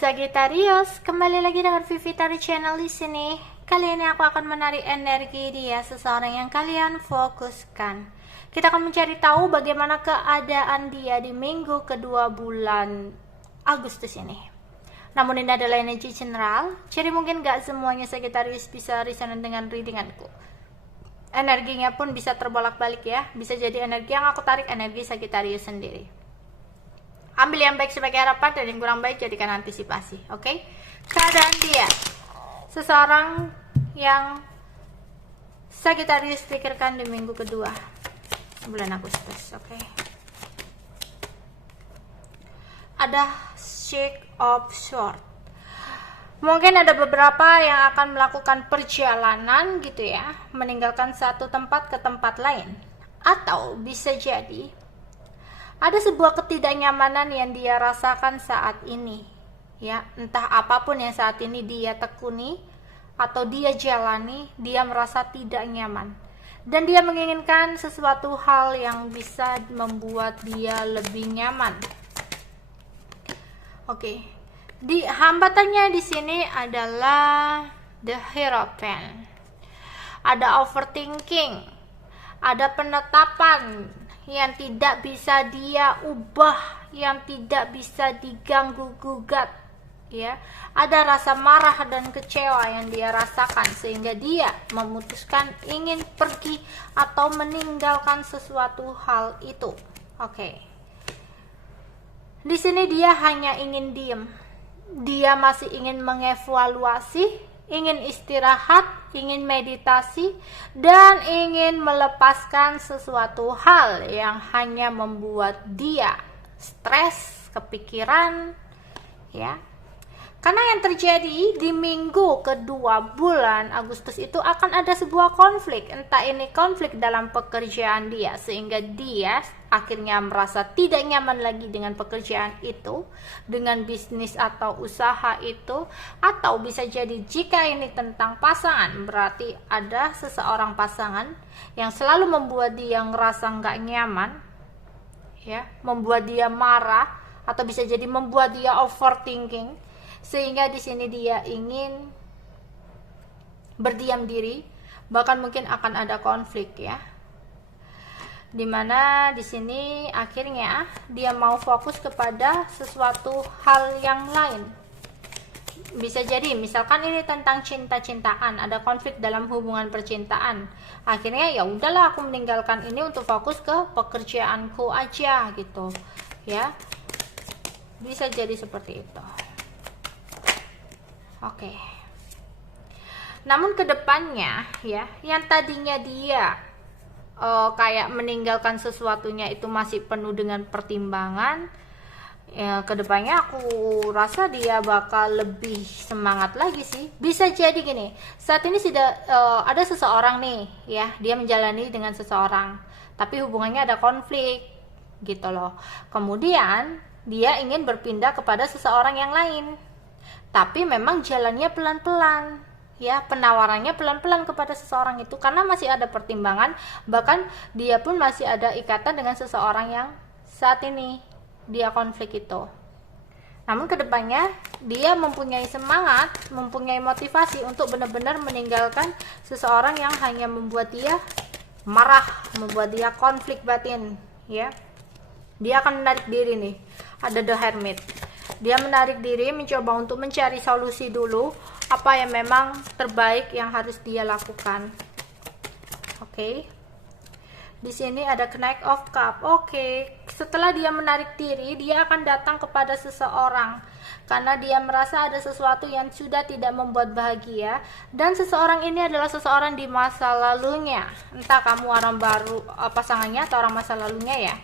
Sagittarius, kembali lagi dengan Vivitari Channel di sini. Kali ini aku akan menarik energi dia seseorang yang kalian fokuskan. Kita akan mencari tahu bagaimana keadaan dia di minggu kedua bulan Agustus ini. Namun ini adalah energi general, jadi mungkin gak semuanya Sagittarius bisa resonate dengan readinganku. Energinya pun bisa terbolak-balik ya. Bisa jadi energi yang aku tarik energi Sagittarius sendiri. Ambil yang baik sebagai harapan dan yang kurang baik jadikan antisipasi. Oke? Keadaan dia, seseorang yang Sagittarius pikirkan di minggu kedua bulan Agustus. Oke? Ada Six of Swords. Mungkin ada beberapa yang akan melakukan perjalanan gitu ya, meninggalkan satu tempat ke tempat lain. Atau bisa jadi ada sebuah ketidaknyamanan yang dia rasakan saat ini. Ya, entah apapun yang saat ini dia tekuni atau dia jalani, dia merasa tidak nyaman. Dan dia menginginkan sesuatu hal yang bisa membuat dia lebih nyaman. Oke. Di hambatannya di sini adalah the Hierophant. Ada overthinking, ada penetapan yang tidak bisa dia ubah, yang tidak bisa diganggu gugat, ya. Ada rasa marah dan kecewa yang dia rasakan sehingga dia memutuskan ingin pergi atau meninggalkan sesuatu hal itu. Oke. Di sini dia hanya ingin diam. Dia masih ingin mengevaluasi, ingin istirahat, ingin meditasi, dan ingin melepaskan sesuatu hal yang hanya membuat dia stres, kepikiran, ya. Karena yang terjadi di minggu kedua bulan Agustus itu akan ada sebuah konflik. Entah ini konflik dalam pekerjaan dia, sehingga dia akhirnya merasa tidak nyaman lagi dengan pekerjaan itu, dengan bisnis atau usaha itu. Atau bisa jadi jika ini tentang pasangan, berarti ada seseorang pasangan yang selalu membuat dia ngerasa nggak nyaman, ya, membuat dia marah, atau bisa jadi membuat dia overthinking. Sehingga di sini dia ingin berdiam diri, bahkan mungkin akan ada konflik ya. Dimana di sini akhirnya dia mau fokus kepada sesuatu hal yang lain. Bisa jadi misalkan ini tentang cinta-cintaan, ada konflik dalam hubungan percintaan. Akhirnya ya udahlah, aku meninggalkan ini untuk fokus ke pekerjaanku aja gitu. Ya. Bisa jadi seperti itu. Oke. Namun kedepannya ya, yang tadinya dia kayak meninggalkan sesuatunya itu masih penuh dengan pertimbangan, ya, kedepannya aku rasa dia bakal lebih semangat lagi sih. Bisa jadi gini, saat ini sudah ada seseorang nih ya, dia menjalani dengan seseorang, tapi hubungannya ada konflik gitu loh. Kemudian dia ingin berpindah kepada seseorang yang lain, tapi memang jalannya pelan-pelan ya, penawarannya pelan-pelan kepada seseorang itu karena masih ada pertimbangan, bahkan dia pun masih ada ikatan dengan seseorang yang saat ini dia konflik itu. Namun kedepannya dia mempunyai semangat, mempunyai motivasi untuk benar-benar meninggalkan seseorang yang hanya membuat dia marah, membuat dia konflik batin ya. Dia akan menarik diri nih, ada the Hermit. Dia menarik diri, mencoba untuk mencari solusi dulu, apa yang memang terbaik yang harus dia lakukan. Oke. Di sini ada Knight of Cup. Oke. Setelah dia menarik diri, dia akan datang kepada seseorang karena dia merasa ada sesuatu yang sudah tidak membuat bahagia, dan seseorang ini adalah seseorang di masa lalunya. Entah kamu orang baru pasangannya atau orang masa lalunya ya.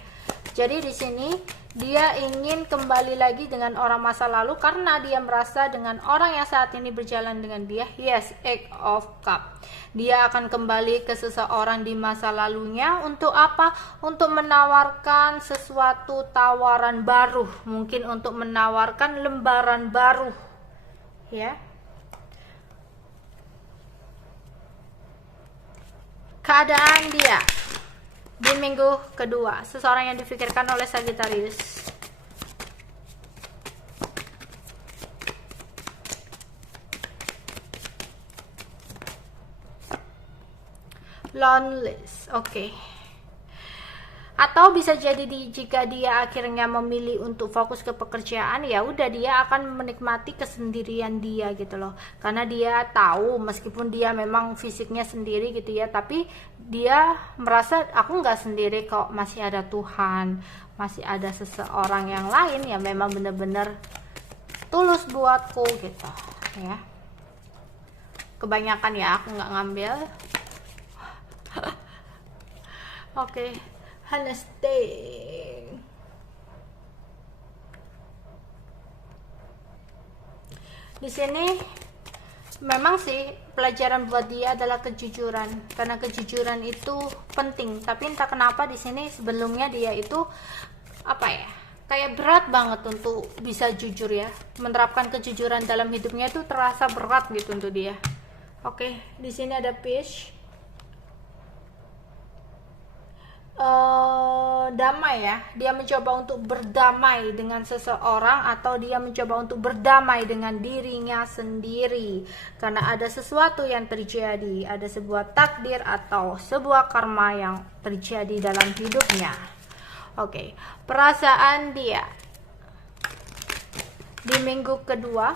Jadi di sini dia ingin kembali lagi dengan orang masa lalu karena dia merasa dengan orang yang saat ini berjalan dengan dia, yes, Eight of Cup. Dia akan kembali ke seseorang di masa lalunya untuk apa? Untuk menawarkan sesuatu tawaran baru, mungkin untuk menawarkan lembaran baru. Ya. Keadaan dia di minggu kedua, seseorang yang difikirkan oleh Sagittarius. Loneliness, oke. Atau bisa jadi jika dia akhirnya memilih untuk fokus ke pekerjaan, ya udah dia akan menikmati kesendirian dia gitu loh, karena dia tahu meskipun dia memang fisiknya sendiri gitu ya, tapi dia merasa aku nggak sendiri kok, masih ada Tuhan, masih ada seseorang yang lain yang memang benar-benar tulus buatku gitu ya. Kebanyakan ya aku nggak ngambil. Oke. Honesty. Di sini memang sih pelajaran buat dia adalah kejujuran, karena kejujuran itu penting. Tapi entah kenapa di sini sebelumnya dia itu apa ya, kayak berat banget untuk bisa jujur ya. Menerapkan kejujuran dalam hidupnya itu terasa berat gitu untuk dia. Oke, di sini ada fish. Damai ya, dia mencoba untuk berdamai dengan seseorang, atau dia mencoba untuk berdamai dengan dirinya sendiri karena ada sesuatu yang terjadi, ada sebuah takdir atau sebuah karma yang terjadi dalam hidupnya. Oke, perasaan dia di minggu kedua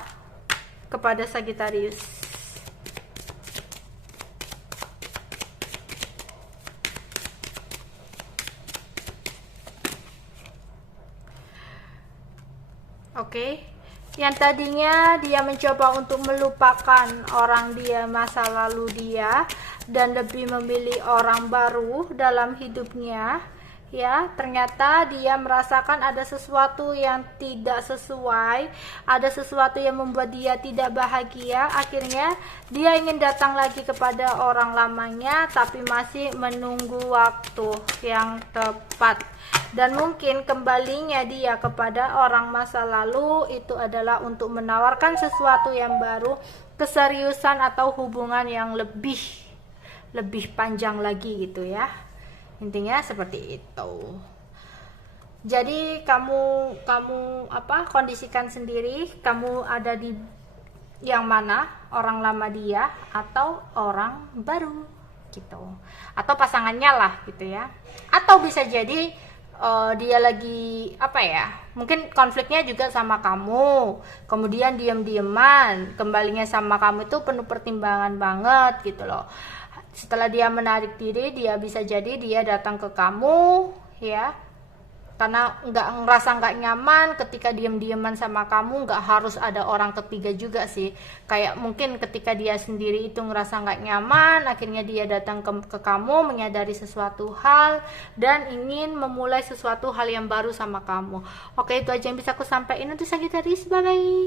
kepada Sagittarius. Oke, yang tadinya dia mencoba untuk melupakan orang dia, masa lalu dia, dan lebih memilih orang baru dalam hidupnya, ya, ternyata dia merasakan ada sesuatu yang tidak sesuai, ada sesuatu yang membuat dia tidak bahagia. Akhirnya dia ingin datang lagi kepada orang lamanya, tapi masih menunggu waktu yang tepat. Dan mungkin kembalinya dia kepada orang masa lalu itu adalah untuk menawarkan sesuatu yang baru, keseriusan atau hubungan yang lebih panjang lagi gitu ya. Intinya seperti itu. Jadi kamu kondisikan sendiri, kamu ada di yang mana, orang lama dia atau orang baru gitu, atau pasangannya lah gitu ya. Atau bisa jadi dia lagi mungkin konfliknya juga sama kamu, kemudian diam-diaman kembalinya sama kamu, itu penuh pertimbangan banget gitu loh. Setelah dia menarik diri, dia bisa jadi dia datang ke kamu ya, karena nggak nyaman ketika diam-diaman sama kamu. Nggak harus ada orang ketiga juga sih, kayak mungkin ketika dia sendiri itu ngerasa nggak nyaman, akhirnya dia datang ke kamu, menyadari sesuatu hal dan ingin memulai sesuatu hal yang baru sama kamu. Oke, itu aja yang bisa aku sampaikan untuk Sagittarius. Bye bye.